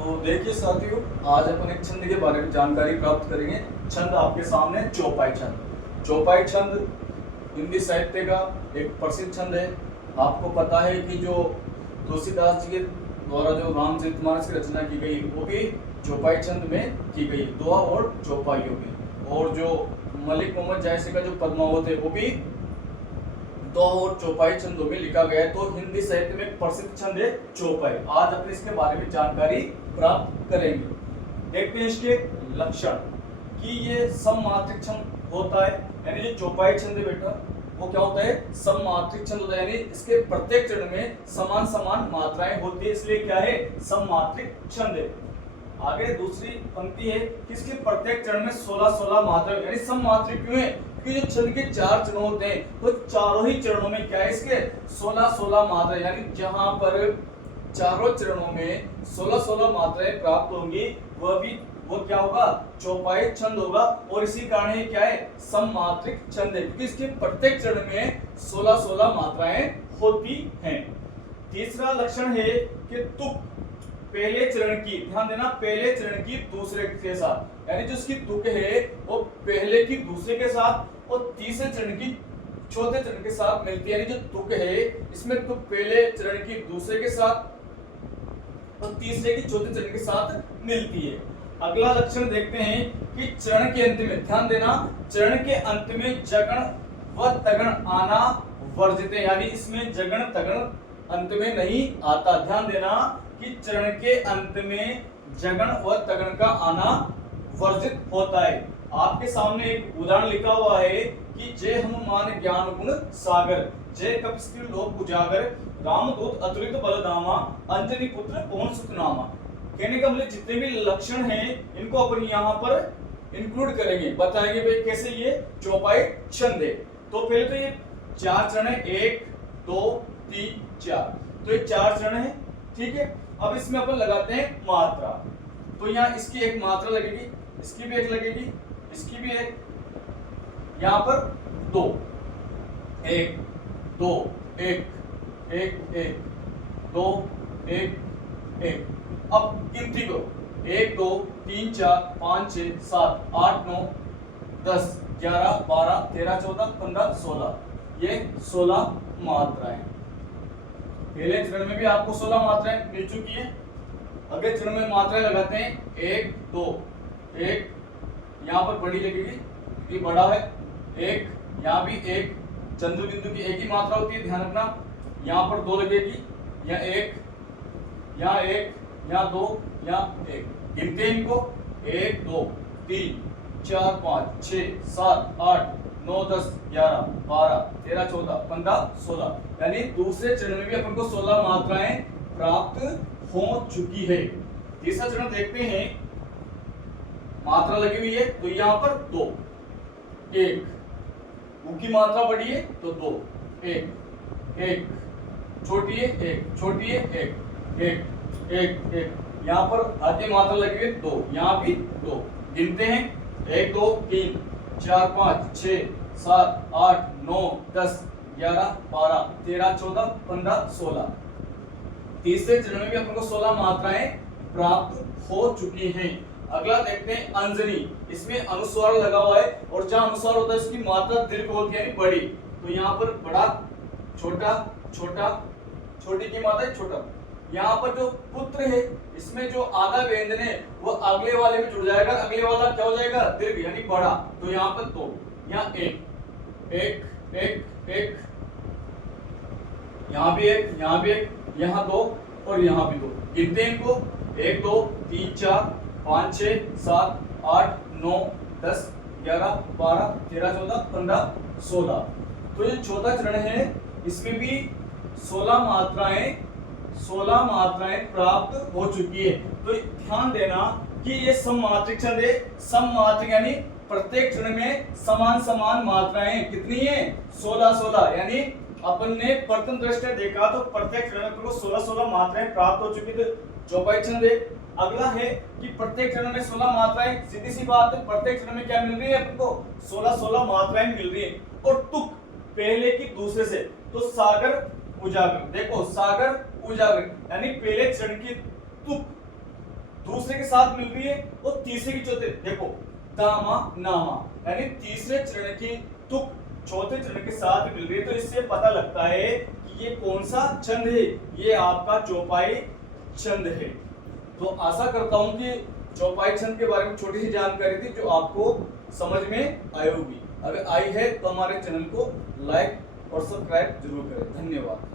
तो देखिए साथियों, आज अपन एक छंद के बारे में जानकारी प्राप्त करेंगे। छंद आपके सामने चौपाई छंद। चौपाई छंद हिंदी साहित्य का एक प्रसिद्ध छंद है। आपको पता है कि जो तुलसीदास जी के द्वारा जो रामचरितमानस की रचना की गई वो भी चौपाई छंद में की गई, दोहा और चौपाइयों में। और जो मलिक मोहम्मद जायसी का जो पद्मावत है वो भी दोहा और चौपाई छंदों में लिखा गया है। तो हिंदी साहित्य में प्रसिद्ध छंद है चौपाई। आज अपन इसके बारे में जानकारी प्राप्त करेंगे। देखते हैं इसके लक्षण कि ये सममात्रिक छंद होता है, यानी जो चौपाई छंद है बेटा वो क्या होता है, सममात्रिक छंद होता है, यानी इसके प्रत्येक चरण में समान समान मात्राएं होती है, इसलिए क्या है, सममात्रिक छंद है। आगे दूसरी पंक्ति है कि इसके प्रत्येक चरण में 16-16 मात्रा, यानी सममात्रिक क्यों है, क्योंकि जो छंद के 4 चरण होते हैं तो चारों ही चरणों में क्या है, इसके 16-16 मात्रा, यानी जहां पर चारों चरणों में 16-16 मात्राएं प्राप्त होंगी वो क्या होगा, चौपाई छंद होगा। और इसी कारण ये क्या है, सममात्रिक छंद है, क्योंकि इसके प्रत्येक चरण में 16-16 मात्राएं होती हैं। तीसरा लक्षण है कि तुक पहले चरण की, ध्यान देना, पहले चरण की दूसरे के साथ, यानी जो इसकी तुक है वो पहले की दूसरे के साथ और तीसरे चरण की चौथे चरण के साथ मिलती है। यानी जो तुक है इसमें तुक पहले चरण की दूसरे के साथ और तीसरे की चौथे चरण के साथ मिलती है। अगला लक्षण देखते हैं कि चरण के अंत में, ध्यान देना, चरण के अंत में जगण व तगण आना वर्जित है, यानी इसमें जगण तगण अंत में नहीं आता। ध्यान देना कि चरण के अंत में जगण व तगण का आना वर्जित होता है। आपके सामने एक उदाहरण लिखा हुआ है कि जय हनुमान ज्ञान गुण सागर, जय कपिस्थिर लोक उजागर, रामदूत अतुलित बलधामा, अंजनी पुत्र पवन सुत नामा। कहने का मतलब जितने भी लक्षण हैं इनको अपन यहाँ पर इंक्लूड करेंगे, बताएंगे भाई कैसे ये चौपाई छंद है। तो पहले तो ये 4 चरण है, 1 2 3 4, तो ये 4 चरण है, ठीक है। अब इसमें अपन लगाते हैं मात्रा, तो यहाँ इसकी एक मात्रा लगेगी, इसकी भी एक लगेगी, इसकी भी एक, यहाँ पर 2 1 2 1 1 1 2 1 1। अब गिनती करो, 1 2 3 4 5 6 7 8 9 10 11 12 13 14 15 16, ये 16 मात्राएं। पहले चरण में भी आपको 16 मात्राएं मिल चुकी है। अगले चरण में मात्राएं लगाते हैं, 1 2 1, यहाँ पर बड़ी लगेगी, ये बड़ा है, 1, यहाँ भी 1, चंद्र बिंदु की एक ही मात्रा होती है, ध्यान रखना। यहाँ पर 2 लगेगी, यहाँ 1, यहाँ 1, यहाँ 2, यहाँ 1। गिनते हैं इनको, 1 2 3 4 5 6 7 8 9 10 11 12 13 14 15 16, यानी दूसरे चरण में भी अपन को 16 मात्राएं प्राप्त हो चुकी है। तीसरा चरण देखते हैं, मात्रा लगी हुई है तो यहाँ पर 2 1, ऊ की मात्रा बड़ी है तो 2 1 1, छोटी है 1, छोटी है 1 1 1 1, यहाँ पर आधी मात्रा लगी हुई है 2, यहाँ भी 2। गिनते हैं, 1 2 3 4 5 6 7 8 9 10 11 12 13 14 15 16। तीसरे चरण में भी अपन को 16 मात्राएं प्राप्त हो चुकी हैं। अगला देखते हैं अंजनी, इसमें अनुस्वार लगा हुआ है और जहां अनुस्वार होता है उसकी मात्रा दीर्घ होती है, यानी बड़ी। तो यहाँ पर बड़ा छोटा छोटा, छोटी की मात्रा छोटा। यहाँ पर जो पुत्र है इसमें जो आधा व्यंजन है वो अगले वाले में जुड़ जाएगा, अगले वाला क्या हो जाएगा, दीर्घ यानी बड़ा। तो यहाँ पर 2, यहाँ 1 1 1 1, यहाँ भी 1, यहाँ भी 1, यहाँ 2 और यहाँ भी 2। गिनते हैं इनको, 1 2 3 4 5 6 7 8 9 10 11 12 13 14 15 16। तो ये चौथा चरण है, इसमें भी 16 मात्राएं प्राप्त हो चुकी है। तो ध्यान देना कि ये सममात्रिक छंद है। सममात्रिक यानी प्रत्येक चरण में समान समान मात्राएं कितनी है, 16-16, यानी अपन ने प्रथम दृष्टया देखा तो प्रत्येक चरण में 16-16 मात्राएं प्राप्त हो चुकी, तो चौपाई छंद है। अगला है कि प्रत्येक चरण में 16 मात्राएं, सीधी सी बात है, प्रत्येक चरण में क्या मिल रही है अपन को, 16-16 मात्राएं मिल रही है। और तुक पहले की दूसरे से, तो सागर उजागर, देखो सागर उजागर, यानी पहले चरण की तुक दूसरे के साथ मिल रही है और तीसरे की चौथे, देखो दामा नामा, यानी तीसरे चरण की तुक चौथे चरण के साथ मिल रही है, तो इससे पता लगता है कि ये कौन सा छंद है, ये आपका चौपाई छंद है। तो आशा करता हूं कि चौपाई छंद के बारे में छोटी सी जानकारी थी जो आपको समझ में आई होगी। अगर आई है तो हमारे चैनल को लाइक और सब्सक्राइब जरूर करें। धन्यवाद।